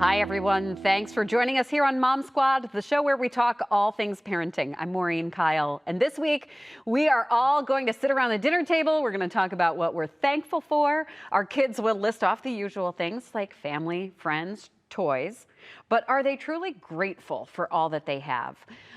Hi, everyone. Thanks for joining us here on Mom Squad, the show where we talk all things parenting. I'm Maureen Kyle, and this week we are all going to sit around the dinner table. We're going to talk about what we're thankful for. Our kids will list off the usual things like family, friends, toys, but are they truly grateful for all that they have?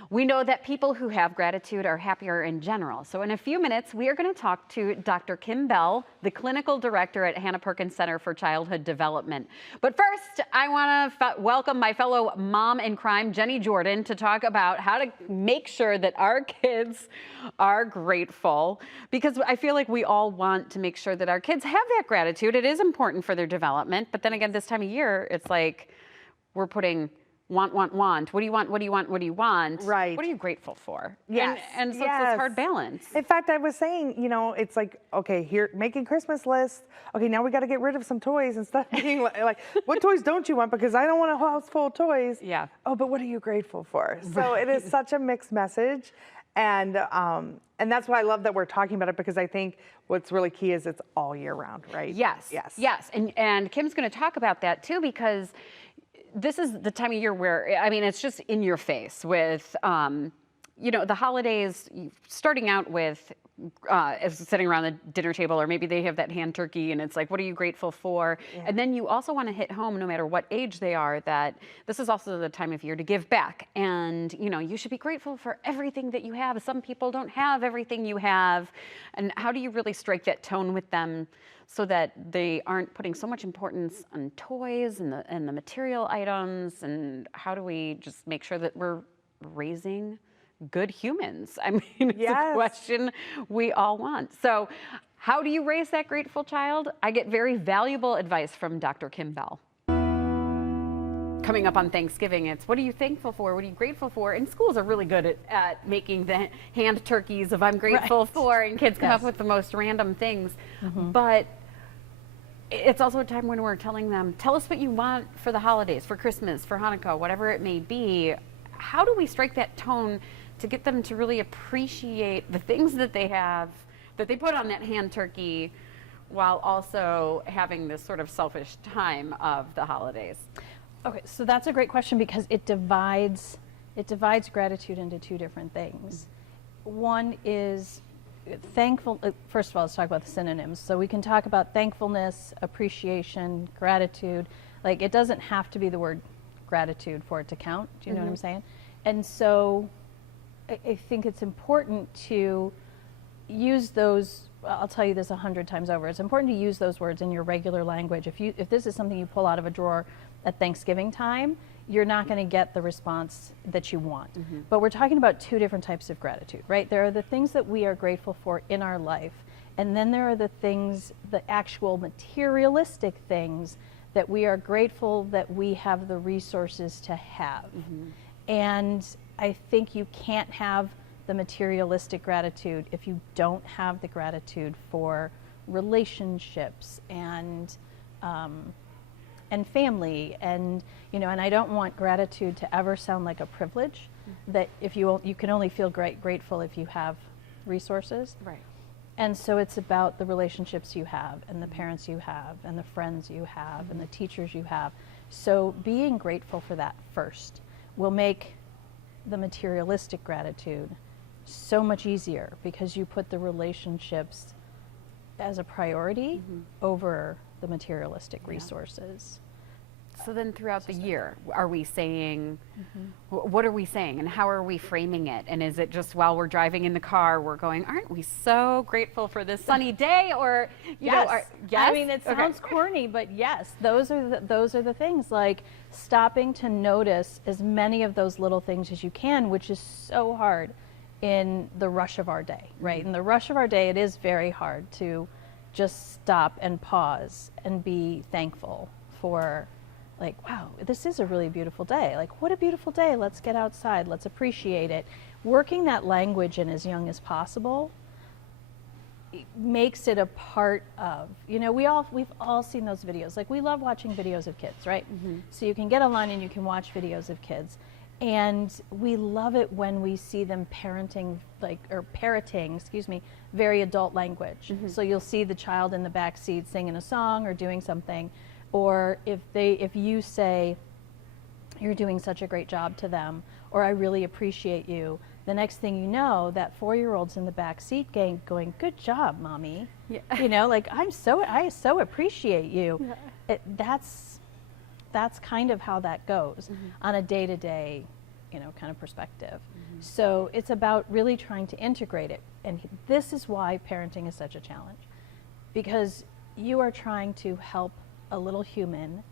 We know that people who have gratitude are happier in general. So in a few minutes, we are going to talk to Dr. Kim Bell, the clinical director at Hanna Perkins Center for Childhood Development. But first, I want to welcome my fellow mom in crime, Jenny Jordan, to talk about how to make sure that our kids are grateful, because I feel like we all want to make sure that our kids have that gratitude. It is important for their development. But then again, this time of year, it's like we're putting want. What do you want? What do you want? What do you want? Right. What are you grateful for? Yes. And so it's this hard balance. In fact, I was saying, you know, it's like, okay, here, making Christmas lists. Okay, now we got to get rid of some toys and stuff. Being like, what toys don't you want? Because I don't want a house full of toys. Yeah. Oh, but what are you grateful for? So it is such a mixed message. And that's why I love that we're talking about it, because I think what's really key is it's all year round, right? Yes. And Kim's going to talk about that too, because this is the time of year where, I mean, it's just in your face with, you know, the holidays, starting out with sitting around the dinner table, or maybe they have that hand turkey and it's like, what are you grateful for? Yeah. And then you also want to hit home, no matter what age they are, that this is also the time of year to give back. And, you know, you should be grateful for everything that you have. Some people don't have everything you have. And how do you really strike that tone with them so that they aren't putting so much importance on toys and the material items? And how do we just make sure that we're raising good humans? I mean, it's a question we all want. So how do you raise that grateful child? I get very valuable advice from Dr. Kim Bell. Coming up on Thanksgiving, it's what are you thankful for? What are you grateful for? And schools are really good at making the hand turkeys of I'm grateful for, and kids come up with the most random things. But it's also a time when we're telling them, tell us what you want for the holidays, for Christmas, for Hanukkah, whatever it may be. How do we strike that tone to get them to really appreciate the things that they have, that they put on that hand turkey, while also having this sort of selfish time of the holidays? Okay, so that's a great question, because it divides gratitude into two different things. One is thankful. First of all, let's talk about the synonyms. So we can talk about thankfulness, appreciation, gratitude. Like, it doesn't have to be the word gratitude for it to count. Do you know what I'm saying? And so I think it's important to use those. I'll tell you this 100 times over. It's important to use those words in your regular language. If this is something you pull out of a drawer at Thanksgiving time, you're not going to get the response that you want. But we're talking about two different types of gratitude, right? There are the things that we are grateful for in our life, and then there are the things, the actual materialistic things that we are grateful that we have the resources to have. And I think you can't have the materialistic gratitude if you don't have the gratitude for relationships and family, and you know. And I don't want gratitude to ever sound like a privilege. That if you can only feel grateful if you have resources. Right. And so it's about the relationships you have, and the parents you have, and the friends you have, and the teachers you have. So being grateful for that first will make the materialistic gratitude so much easier, because you put the relationships as a priority over the materialistic resources. So then throughout the year, are we saying, what are we saying, and how are we framing it? And is it just while we're driving in the car, we're going, aren't we so grateful for this sunny day? Or, you know, yes? I mean, it sounds corny, but yes, those are the things, like stopping to notice as many of those little things as you can, which is so hard in the rush of our day, right? In the rush of our day, it is very hard to just stop and pause and be thankful for, like, wow, this is a really beautiful day. Like, what a beautiful day. Let's get outside. Let's appreciate it. Working that language in as young as possible makes it a part of, you know, we've all seen those videos. Like, we love watching videos of kids, right? So you can get online and you can watch videos of kids. And we love it when we see them parroting, very adult language. So you'll see the child in the back seat singing a song or doing something. Or if you say, you're doing such a great job to them, or I really appreciate you. The next thing you know, that 4-year-old's in the back seat going, good job, mommy. Yeah. You know, like I so appreciate you. Yeah. That's kind of how that goes on a day-to-day, kind of perspective. So it's about really trying to integrate it. And this is why parenting is such a challenge, because you are trying to help a little human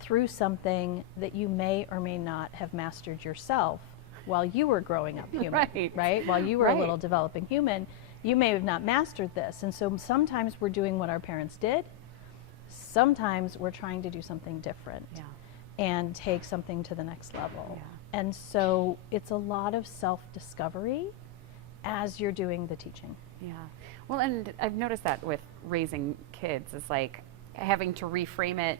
through something that you may or may not have mastered yourself while you were growing up human, right? While you were a little developing human, you may have not mastered this. And so sometimes we're doing what our parents did. Sometimes we're trying to do something different and take something to the next level. And so it's a lot of self-discovery as you're doing the teaching. Yeah. Well, and I've noticed that with raising kids, is like having to reframe it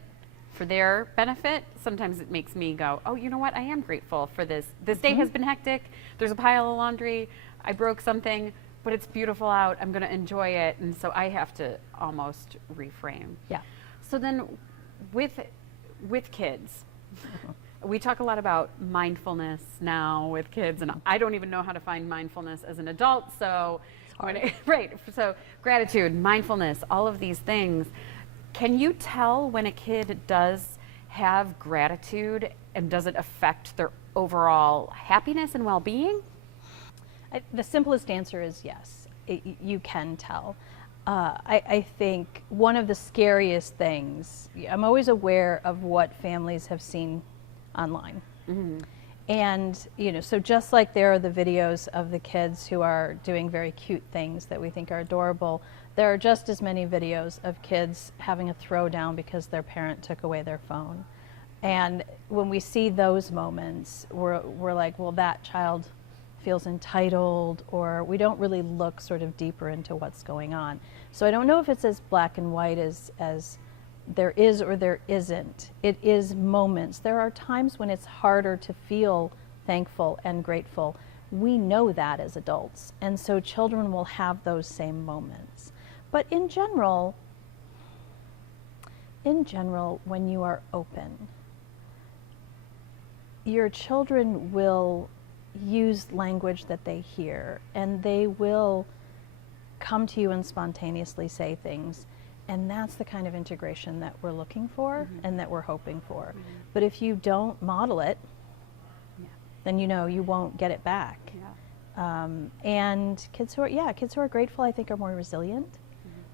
for their benefit. Sometimes it makes me go, oh, you know what? I am grateful for this. This day has been hectic. There's a pile of laundry. I broke something, but it's beautiful out. I'm going to enjoy it. And so I have to almost reframe. Yeah. So then with kids, we talk a lot about mindfulness now with kids, and I don't even know how to find mindfulness as an adult. So, so gratitude, mindfulness, all of these things. Can you tell when a kid does have gratitude, and does it affect their overall happiness and well-being? The simplest answer is yes. You can tell. I think one of the scariest things, I'm always aware of what families have seen online. And, so just like there are the videos of the kids who are doing very cute things that we think are adorable, there are just as many videos of kids having a throwdown because their parent took away their phone. And when we see those moments, we're like, well, that child feels entitled, or we don't really look sort of deeper into what's going on. So I don't know if it's as black and white as there is or there isn't. It is moments. There are times when it's harder to feel thankful and grateful. We know that as adults, and so children will have those same moments. But in general, when you are open, your children will use language that they hear, and they will come to you and spontaneously say things. And that's the kind of integration that we're looking for and that we're hoping for. But if you don't model it, then you won't get it back. And kids who are grateful, I think, are more resilient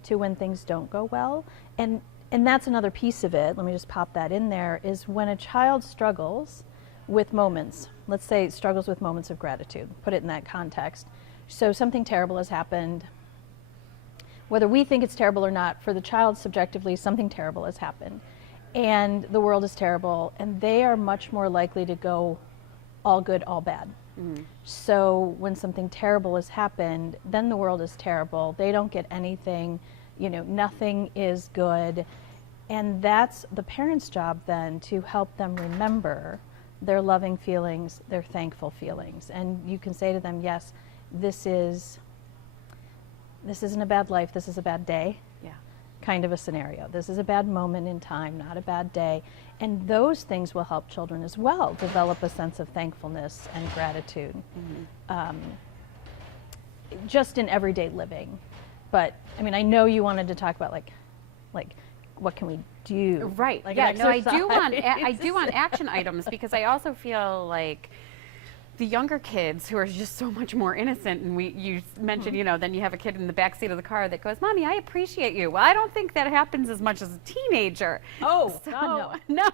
to when things don't go well. And that's another piece of it. Let me just pop that in there, is when a child struggles with moments, let's say struggles with moments of gratitude, put it in that context. So something terrible has happened. Whether we think it's terrible or not, for the child subjectively, something terrible has happened. And the world is terrible, and they are much more likely to go all good, all bad. So when something terrible has happened, then the world is terrible. They don't get anything, nothing is good. And that's the parent's job then, to help them remember their loving feelings, their thankful feelings. And you can say to them, yes, this isn't a bad life, this is a bad day, kind of a scenario. This is a bad moment in time, not a bad day. And those things will help children as well develop a sense of thankfulness and gratitude, just in everyday living. But I know you wanted to talk about like what can we do? Right. Like I do want action items, because I also feel like the younger kids who are just so much more innocent, and you mentioned, then you have a kid in the backseat of the car that goes, "Mommy, I appreciate you." Well, I don't think that happens as much as a teenager. Oh, so, no.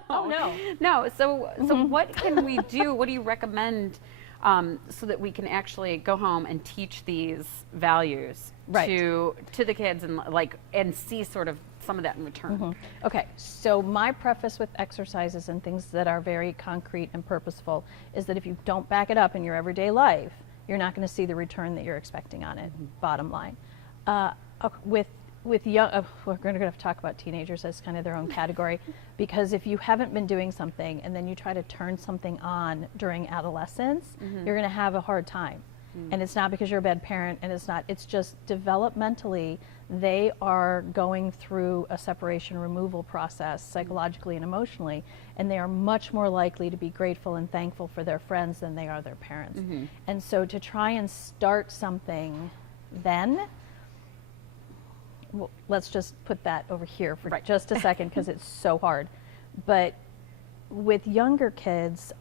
No. So what can we do? What do you recommend so that we can actually go home and teach these values to the kids and see sort of some of that in return? Okay, so my preface with exercises and things that are very concrete and purposeful is that if you don't back it up in your everyday life, you're not going to see the return that you're expecting on it, bottom line. With young, we're going to have to talk about teenagers as kind of their own category, because if you haven't been doing something and then you try to turn something on during adolescence, you're going to have a hard time. And it's not because you're a bad parent, and it's just developmentally, they are going through a separation removal process psychologically and emotionally, and they are much more likely to be grateful and thankful for their friends than they are their parents. And so to try and start something then, well, let's just put that over here for just a second because it's so hard. But with younger kids,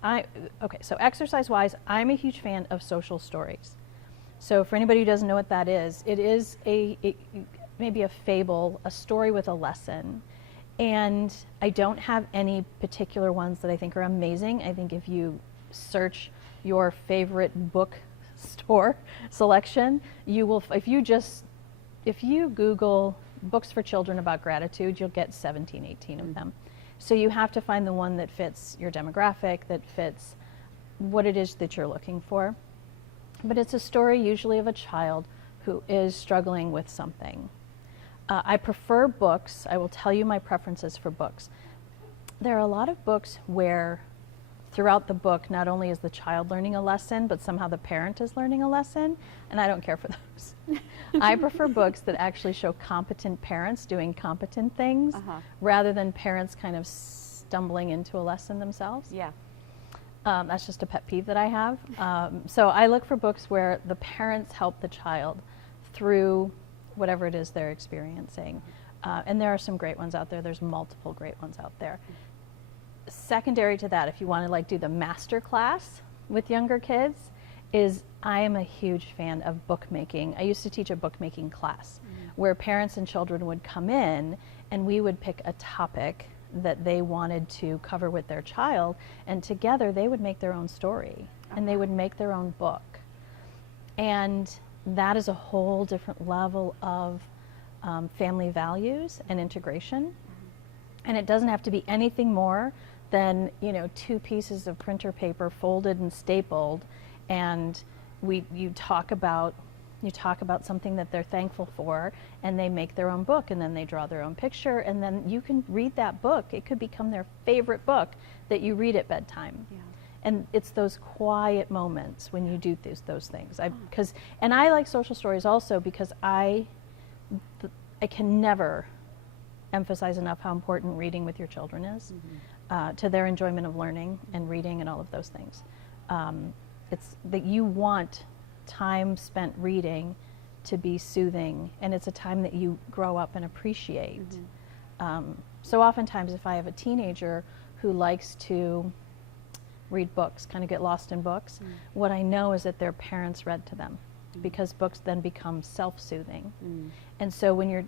so exercise-wise, I'm a huge fan of social stories. So for anybody who doesn't know what that is, it is maybe a fable, a story with a lesson. And I don't have any particular ones that I think are amazing. I think if you search your favorite bookstore selection, you will, if you Google books for children about gratitude, you'll get 17, 18 of them. So you have to find the one that fits your demographic, that fits what it is that you're looking for. But it's a story usually of a child who is struggling with something. I prefer books. I will tell you my preferences for books. There are a lot of books where throughout the book, not only is the child learning a lesson, but somehow the parent is learning a lesson, and I don't care for those. I prefer books that actually show competent parents doing competent things rather than parents kind of stumbling into a lesson themselves. Yeah. That's just a pet peeve that I have. So I look for books where the parents help the child through whatever it is they're experiencing. And there are some great ones out there. There's multiple great ones out there. Secondary to that, if you want to like do the master class with younger kids, is I am a huge fan of bookmaking. I used to teach a bookmaking class where parents and children would come in and we would pick a topic that they wanted to cover with their child, and together they would make their own story and they would make their own book. And that is a whole different level of family values and integration. And it doesn't have to be anything more than, you know, 2 pieces of printer paper folded and stapled, and you talk about something that they're thankful for, and they make their own book, and then they draw their own picture, and then you can read that book. It could become their favorite book that you read at bedtime. Yeah. And it's those quiet moments when you do those things. And I like social stories also because I can never emphasize enough how important reading with your children is to their enjoyment of learning and reading and all of those things. It's that you want time spent reading to be soothing, and it's a time that you grow up and appreciate. So oftentimes if I have a teenager who likes to read books, kind of get lost in books, what I know is that their parents read to them because books then become self-soothing. And so when you're,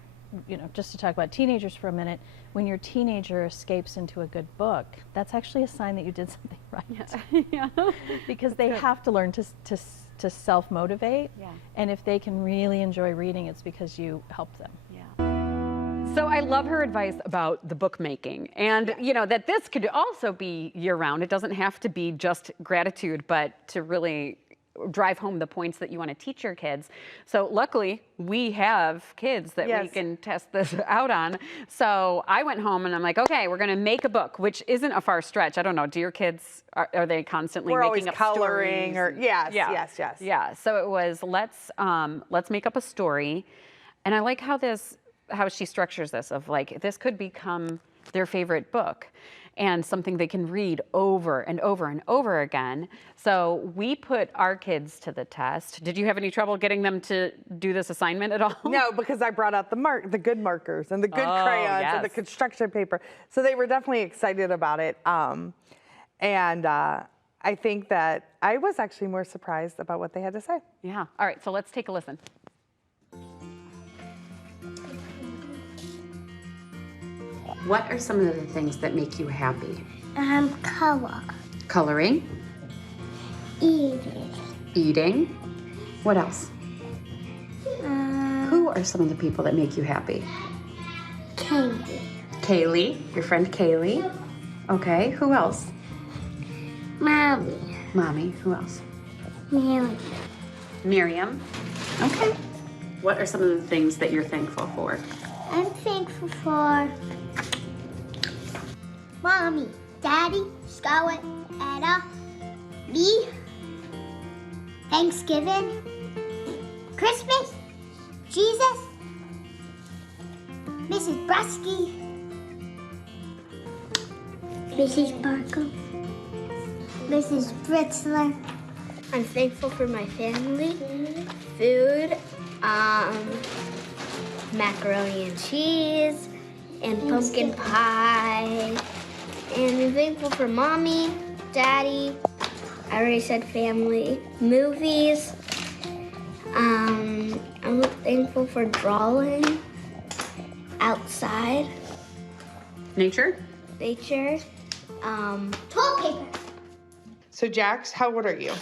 just to talk about teenagers for a minute, when your teenager escapes into a good book, that's actually a sign that you did something right. Yeah. Because they have to learn to self-motivate. Yeah. And if they can really enjoy reading, it's because you helped them. Yeah. So I love her advice about the bookmaking, and that this could also be year-round. It doesn't have to be just gratitude, but to really drive home the points that you want to teach your kids. So luckily we have kids that we can test this out on. So I went home and I'm like, okay, we're going to make a book, which isn't a far stretch. I don't know. Do your kids, are they constantly making up coloring stories? Yes. Yeah. So it was, let's make up a story. And I like how she structures this of like, this could become their favorite book and something they can read over and over and over again. So we put our kids to the test. Did you have any trouble getting them to do this assignment at all? No, because I brought out the good markers and the good crayons and the construction paper. So they were definitely excited about it. I think that I was actually more surprised about what they had to say. Yeah. All right, so let's take a listen. What are some of the things that make you happy? Color. Coloring. Eating. Eating. What else? Who are some of the people that make you happy? Kaylee. Kaylee, your friend Kaylee. Okay, who else? Mommy. Mommy, who else? Miriam. Miriam. Okay. What are some of the things that you're thankful for? I'm thankful for Mommy, Daddy, Scarlett, Anna, me, Thanksgiving, Christmas, Jesus, Mrs. Brusky, Mrs. Barkle, Mrs. Britzler. I'm thankful for my family, food, macaroni and cheese, and pumpkin pie. And I'm thankful for Mommy, Daddy, I already said family, movies. I'm thankful for drawing outside, Nature? nature, toilet paper. So Jax, how old are you?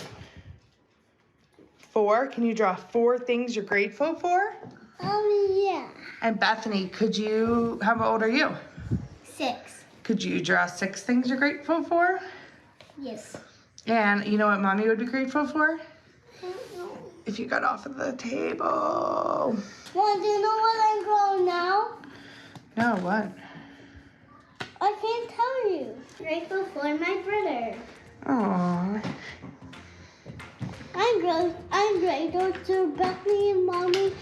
4. Can you draw 4 things you're grateful for? Yeah. And Bethany, how old are you? 6. Could you draw 6 things you're grateful for? Yes. And you know what Mommy would be grateful for? If you got off of the table. Mom, do you know what I'm growing now? No, what? I can't tell you. Grateful for my brother. Aww. I'm grateful to Bethany and Mommy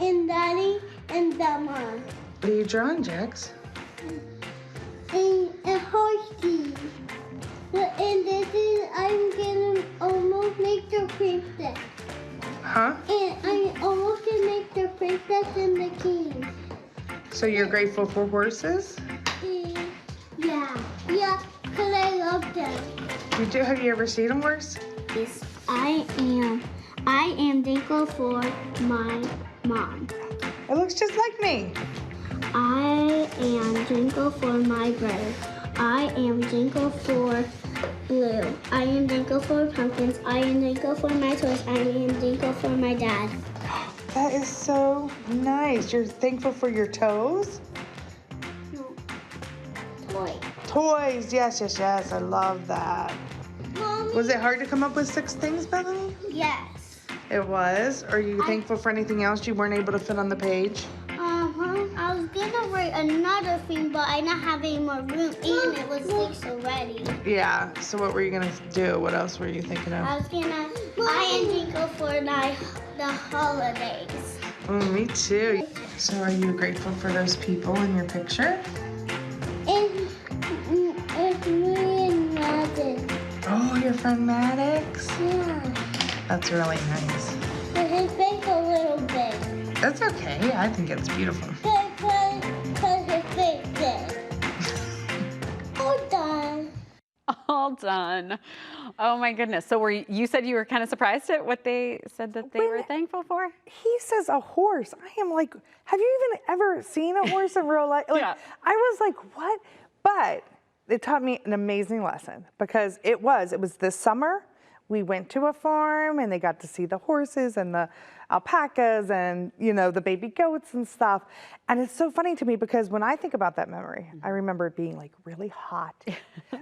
and Daddy and Dama. What are you drawing, Jax? And a horsey. And I'm gonna almost make the princess. Huh? And I'm almost gonna make the princess and the king. So you're grateful for horses? Yeah, because I love them. Have you ever seen a horse? Yes, I am. I am thankful for my mom. It looks just like me. I am thankful for my brother. I am thankful for blue. I am thankful for pumpkins. I am thankful for my toys. I am thankful for my dad. That is so nice. You're thankful for your toes? No. Toy. Toys, yes. I love that. Mommy? Was it hard to come up with 6 things, Bethany? Yes. It was? Are you thankful for anything else you weren't able to fit on the page? I was gonna write another thing, but I don't have any more room, and it was 6 already. Yeah, so what were you gonna do? What else were you thinking of? I am thankful for the holidays. Oh, me too. So are you grateful for those people in your picture? And it's me and Madden. Oh, your friend Maddox? Yeah. That's really nice. But his face a little big. That's okay. I think it's beautiful. Because his face big. All done. All done. Oh my goodness. So you said you were kind of surprised at what they said that they were thankful for? He says a horse. I am like, have you even ever seen a horse in real life? Like, Yeah. I was like, what? But it taught me an amazing lesson because it was this summer. We went to a farm and they got to see the horses and the alpacas and, the baby goats and stuff. And it's so funny to me because when I think about that memory, I remember it being like really hot,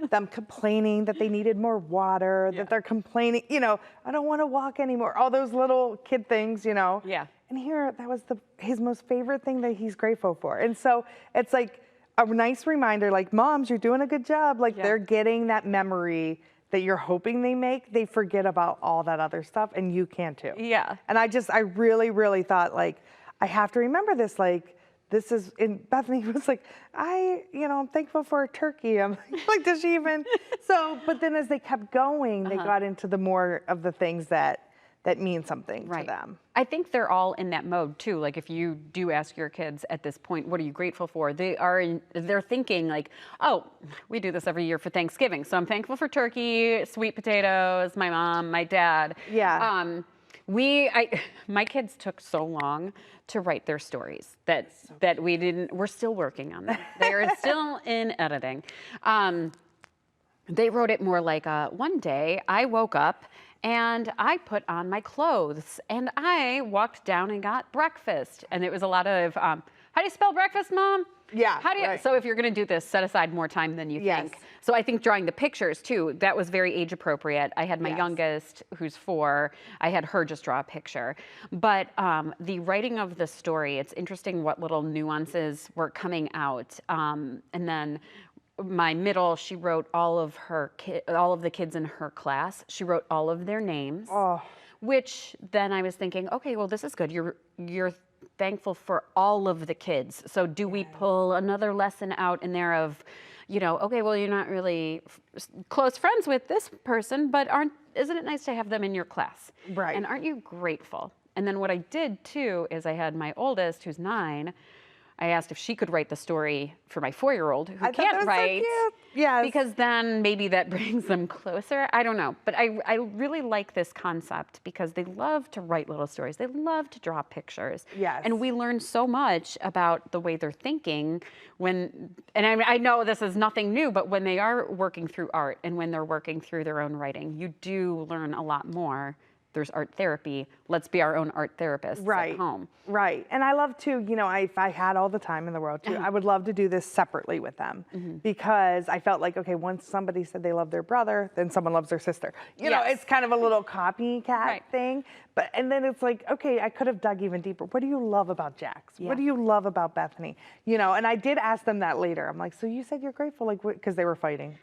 them complaining that they needed more water, that they're complaining, I don't want to walk anymore. All those little kid things, Yeah. And here, that was his most favorite thing that he's grateful for. And so it's like a nice reminder, like, moms, you're doing a good job. Like they're getting that memory that you're hoping they make. They forget about all that other stuff, and you can too. Yeah. And I really, really thought, like, I have to remember this. Like, this is, and Bethany was like, I'm thankful for a turkey. I'm like, does she even? So, but then as they kept going, they got into the more of the things that mean something to them. I think they're all in that mode too. Like if you do ask your kids at this point, what are you grateful for? They're thinking like, oh, we do this every year for Thanksgiving. So I'm thankful for turkey, sweet potatoes, my mom, my dad. Yeah. My kids took so long to write their stories that we're still working on them. They're still in editing. They wrote it more like one day I woke up and I put on my clothes and I walked down and got breakfast. And it was a lot of, how do you spell breakfast, Mom? Yeah. Right. So if you're going to do this, set aside more time than you think. So I think drawing the pictures too, that was very age appropriate. I had my youngest, who's 4, I had her just draw a picture. But the writing of the story, it's interesting what little nuances were coming out. And then my middle, she wrote all of the kids in her class. She wrote all of their names. Oh. which then I was thinking, okay, well, this is good. You're thankful for all of the kids. So do we pull another lesson out in there of, okay, well, you're not really close friends with this person, but isn't it nice to have them in your class? Right. And aren't you grateful? And then what I did too is I had my oldest, who's 9, I asked if she could write the story for my 4-year-old who I thought that can't was so write. cute. Yes. Because then maybe that brings them closer. I don't know. But I really like this concept because they love to write little stories. They love to draw pictures. Yes. And we learn so much about the way they're thinking I know this is nothing new, but when they are working through art and when they're working through their own writing, you do learn a lot more. There's art therapy. Let's be our own art therapists at home. Right. And I love to, if I had all the time in the world to, I would love to do this separately with them because I felt like, okay, once somebody said they love their brother, then someone loves their sister. You know, it's kind of a little copycat thing. And then it's like, okay, I could have dug even deeper. What do you love about Jax? What do you love about Bethany? And I did ask them that later. I'm like, so you said you're grateful, like, because they were fighting.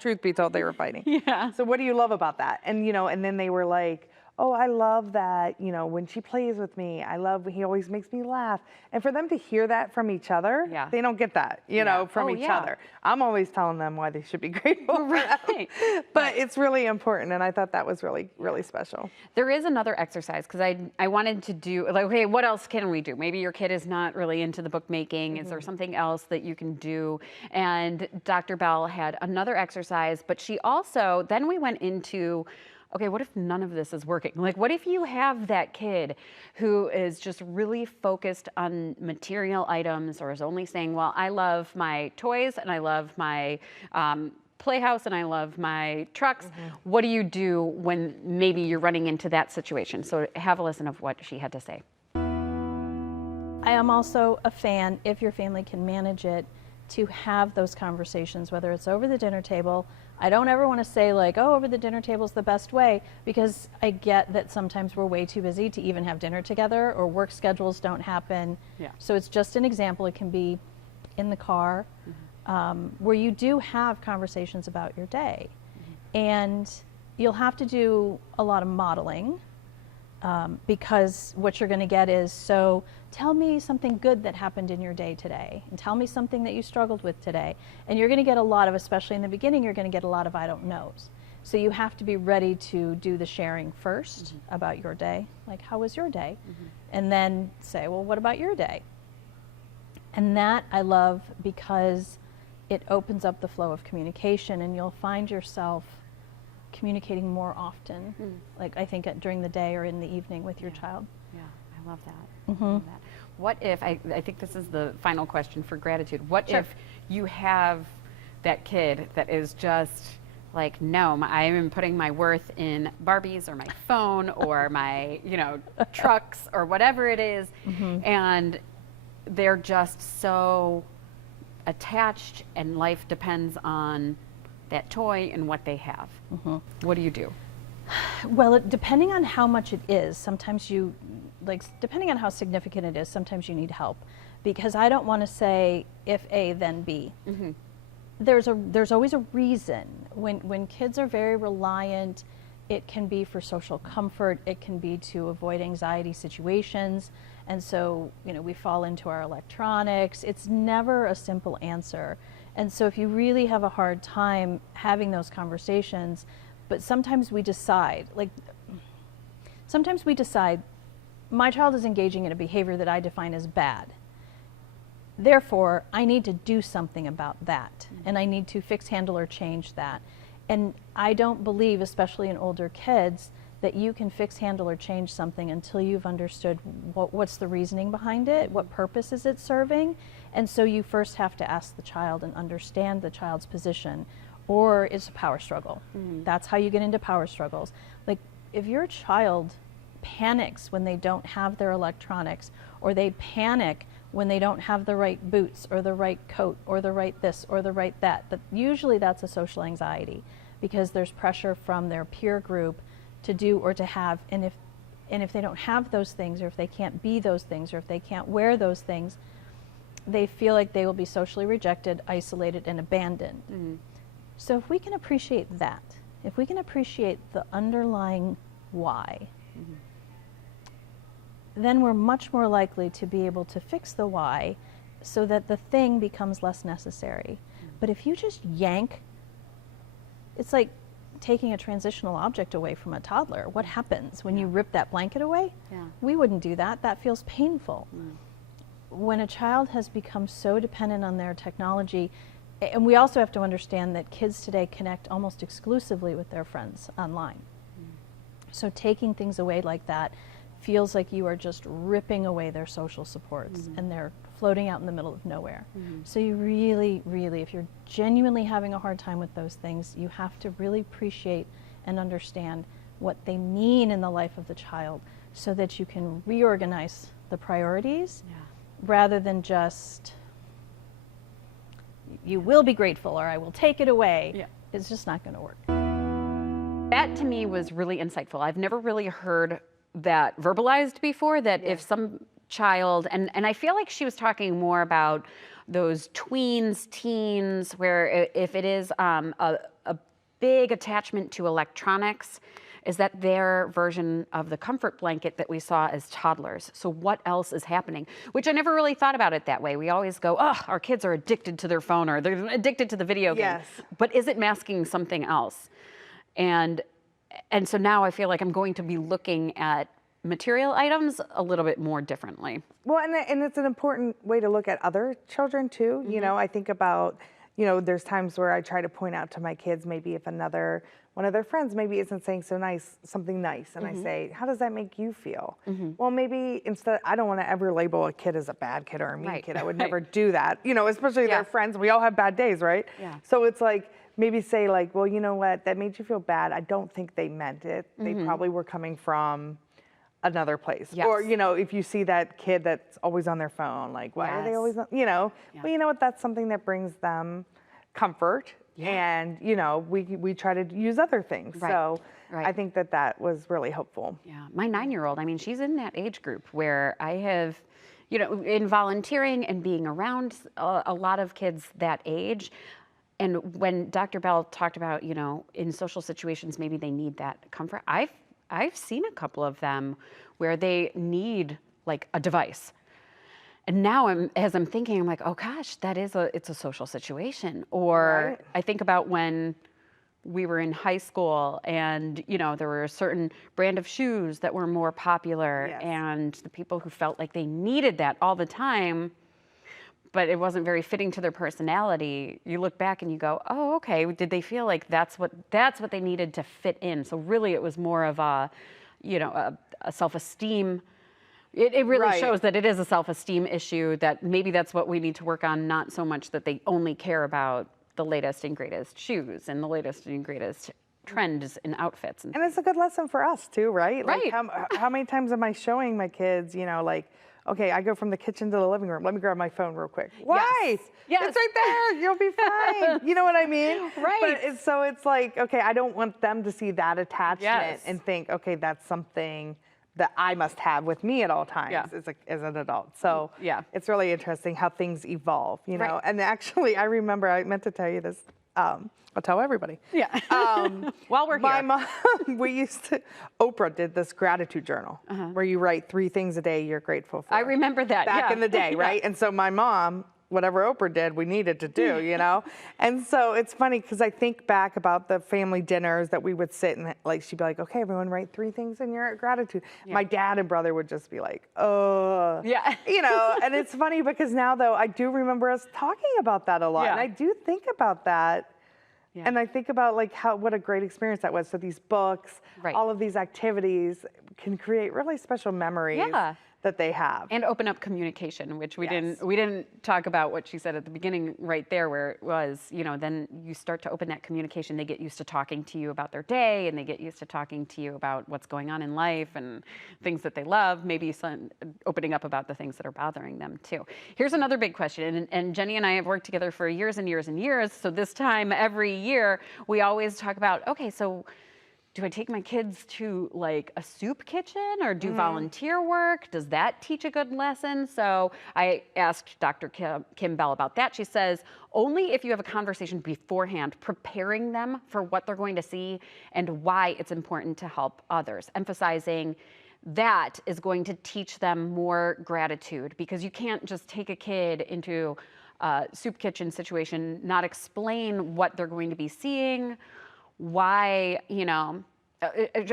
Truth be told, they were fighting. So what do you love about that? And, and then they were like, oh, I love that, when she plays with me, he always makes me laugh. And for them to hear that from each other, they don't get that, from each other. I'm always telling them why they should be grateful for that. But it's really important. And I thought that was really, really special. There is another exercise because I wanted to do, like, okay, what else can we do? Maybe your kid is not really into the bookmaking. Is there something else that you can do? And Dr. Bell had another exercise, but she also, then we went into, okay, what if none of this is working? Like, what if you have that kid who is just really focused on material items or is only saying, well, I love my toys and I love my playhouse and I love my trucks. What do you do when maybe you're running into that situation? So have a listen of what she had to say. I am also a fan, if your family can manage it, to have those conversations, whether it's over the dinner table. I don't ever want to say like, oh, over the dinner table is the best way, because I get that sometimes we're way too busy to even have dinner together, or work schedules don't happen. So it's just an example. It can be in the car, where you do have conversations about your day. And you'll have to do a lot of modeling, because what you're going to get is, so tell me something good that happened in your day today, and tell me something that you struggled with today. And you're going to get a lot of, especially in the beginning, you're going to get a lot of I don't knows. So you have to be ready to do the sharing first about your day, like, how was your day? And then say, well, what about your day? And that I love because it opens up the flow of communication, and you'll find yourself communicating more often, like I think during the day or in the evening with your child. I love that. I love that. What if, I think this is the final question for gratitude, what if you have that kid that is just like, no, I am putting my worth in Barbies or my phone or my, trucks or whatever it is, and they're just so attached and life depends on that toy and what they have. What do you do? Well, depending on how much it is, sometimes depending on how significant it is, sometimes you need help, because I don't want to say if A, then B. There's always a reason. When kids are very reliant, it can be for social comfort, it can be to avoid anxiety situations, and so we fall into our electronics. It's never a simple answer. And so if you really have a hard time having those conversations, but sometimes we decide, my child is engaging in a behavior that I define as bad. Therefore, I need to do something about that, and I need to fix, handle, or change that. And I don't believe, especially in older kids, that you can fix, handle, or change something until you've understood what's the reasoning behind it, what purpose is it serving. And so you first have to ask the child and understand the child's position, or it's a power struggle. That's how you get into power struggles. Like, if your child panics when they don't have their electronics, or they panic when they don't have the right boots or the right coat or the right this or the right that, but usually that's a social anxiety, because there's pressure from their peer group to do or to have, and if they don't have those things, or if they can't be those things, or if they can't wear those things, they feel like they will be socially rejected, isolated, and abandoned. So if we can appreciate that, if we can appreciate the underlying why, then we're much more likely to be able to fix the why so that the thing becomes less necessary. But if you just yank, it's like taking a transitional object away from a toddler. What happens when you rip that blanket away? Yeah. We wouldn't do that. That feels painful. When a child has become so dependent on their technology, and we also have to understand that kids today connect almost exclusively with their friends online. So taking things away like that feels like you are just ripping away their social supports, and they're floating out in the middle of nowhere. So you really, really, if you're genuinely having a hard time with those things, you have to really appreciate and understand what they mean in the life of the child so that you can reorganize the priorities rather than just, you will be grateful or I will take it away. It's just not going to work. That to me was really insightful. I've never really heard that verbalized before, that if some child, and I feel like she was talking more about those tweens, teens, where if it is a big attachment to electronics, is that their version of the comfort blanket that we saw as toddlers. So what else is happening? Which I never really thought about it that way. We always go, oh, our kids are addicted to their phone or they're addicted to the video game. But is it masking something else? And so now I feel like I'm going to be looking at material items a little bit more differently. Well, and it's an important way to look at other children too. You know, I think about, you know, there's times where I try to point out to my kids, maybe if one of their friends maybe isn't saying something nice, and I say, how does that make you feel? Well, maybe instead, I don't want to ever label a kid as a bad kid or a mean kid. I would never do that, you know, especially their friends. We all have bad days, right? So it's like, maybe say like, well, you know what, that made you feel bad. I don't think they meant it. They probably were coming from another place. Or, you know, if you see that kid that's always on their phone, like, why are they always on, you know, well, you know what, that's something that brings them comfort. And, you know, we try to use other things. So I think that was really helpful. My 9-year-old, I mean, she's in that age group where I have, you know, in volunteering and being around a lot of kids that age. And when Dr. Bell talked about, you know, in social situations, maybe they need that comfort. I've seen a couple of them where they need like a device. And now as I'm thinking, I'm like, oh gosh, it's a social situation. Or I think about when we were in high school and, you know, there were a certain brand of shoes that were more popular and the people who felt like they needed that all the time, but it wasn't very fitting to their personality. You look back and you go, oh, okay, did they feel like that's what they needed to fit in? So really it was more of a, you know, a self-esteem. It really shows that it is a self-esteem issue, that maybe that's what we need to work on, not so much that they only care about the latest and greatest shoes and the latest and greatest trends in outfits. And it's a good lesson for us too, right? Like how many times am I showing my kids, you know, like, okay, I go from the kitchen to the living room. Let me grab my phone real quick. Why? It's right there. You'll be fine. You know what I mean? But it's like, okay, I don't want them to see that attachment and think, okay, that's something that I must have with me at all times as an adult. So it's really interesting how things evolve, you know? And actually, I remember, I meant to tell you this, I'll tell everybody. While we're here. My mom, Oprah did this gratitude journal where you write 3 things a day you're grateful for. I remember that. Back in the day, right? And so my mom, whatever Oprah did, we needed to do, you know? And so it's funny because I think back about the family dinners that we would sit and like, she'd be like, okay, everyone write 3 things in your gratitude. My dad and brother would just be like, oh, you know? And it's funny because now though, I do remember us talking about that a lot. And I do think about that. And I think about like what a great experience that was. So these books, all of these activities can create really special memories that they have. And open up communication, which we didn't talk about what she said at the beginning right there, where it was, you know, then you start to open that communication. They get used to talking to you about their day, and they get used to talking to you about what's going on in life and things that they love, maybe opening up about the things that are bothering them too. Here's another big question, and Jenny and I have worked together for years and years and years, so this time every year we always talk about, okay, so do I take my kids to like a soup kitchen or do volunteer work? Does that teach a good lesson? So I asked Dr. Kim Bell about that. She says, only if you have a conversation beforehand, preparing them for what they're going to see and why it's important to help others, emphasizing that is going to teach them more gratitude, because you can't just take a kid into a soup kitchen situation, not explain what they're going to be seeing, why, you know,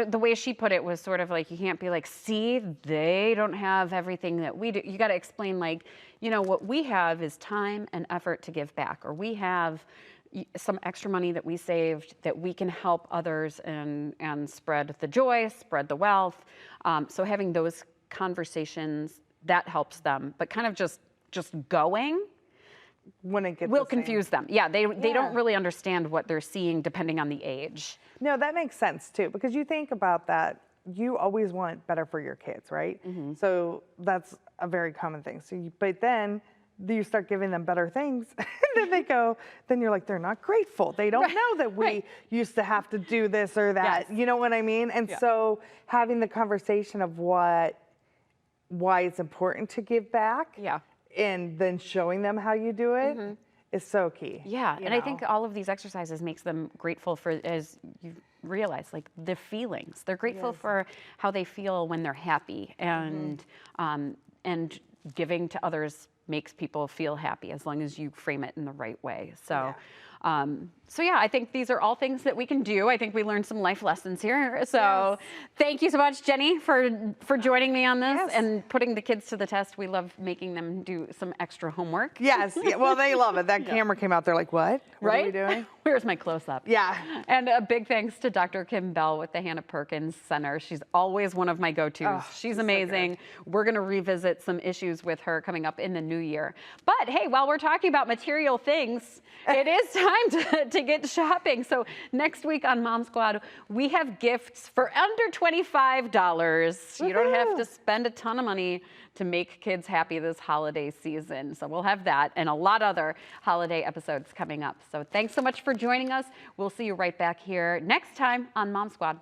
the way she put it was sort of like, you can't be like, see, they don't have everything that we do. You got to explain, like, you know, what we have is time and effort to give back, or we have some extra money that we saved that we can help others and spread the joy, spread the wealth. So having those conversations, that helps them, but kind of just going When it gets will confuse them. Yeah, they don't Yeah. really understand what they're seeing depending on the age. No, that makes sense too, because you think about that, you always want better for your kids, right? So that's a very common thing. So, but then you start giving them better things, and then they go, then you're like, they're not grateful. They don't know that we used to have to do this or that. Yes. You know what I mean? And so having the conversation of why it's important to give back, and then showing them how you do it is so key. Yeah, you and I know? think all of these exercises makes them grateful for, as you realize, like the feelings. They're grateful for how they feel when they're happy, and giving to others makes people feel happy as long as you frame it in the right way. So, so yeah, I think these are all things that we can do. I think we learned some life lessons here. So thank you so much, Jenny, for joining me on this and putting the kids to the test. We love making them do some extra homework. Yes, well, they love it. That camera came out, they're like, what? What are we doing? Where's my close-up? Yeah. And a big thanks to Dr. Kim Bell with the Hanna Perkins Center. She's always one of my go-tos. Oh, she's amazing. We're going to revisit some issues with her coming up in the new year. But hey, while we're talking about material things, it is time to get shopping. So next week on Mom Squad, we have gifts for under $25. You don't have to spend a ton of money to make kids happy this holiday season. So we'll have that and a lot of other holiday episodes coming up. So thanks so much for joining us. We'll see you right back here next time on Mom Squad.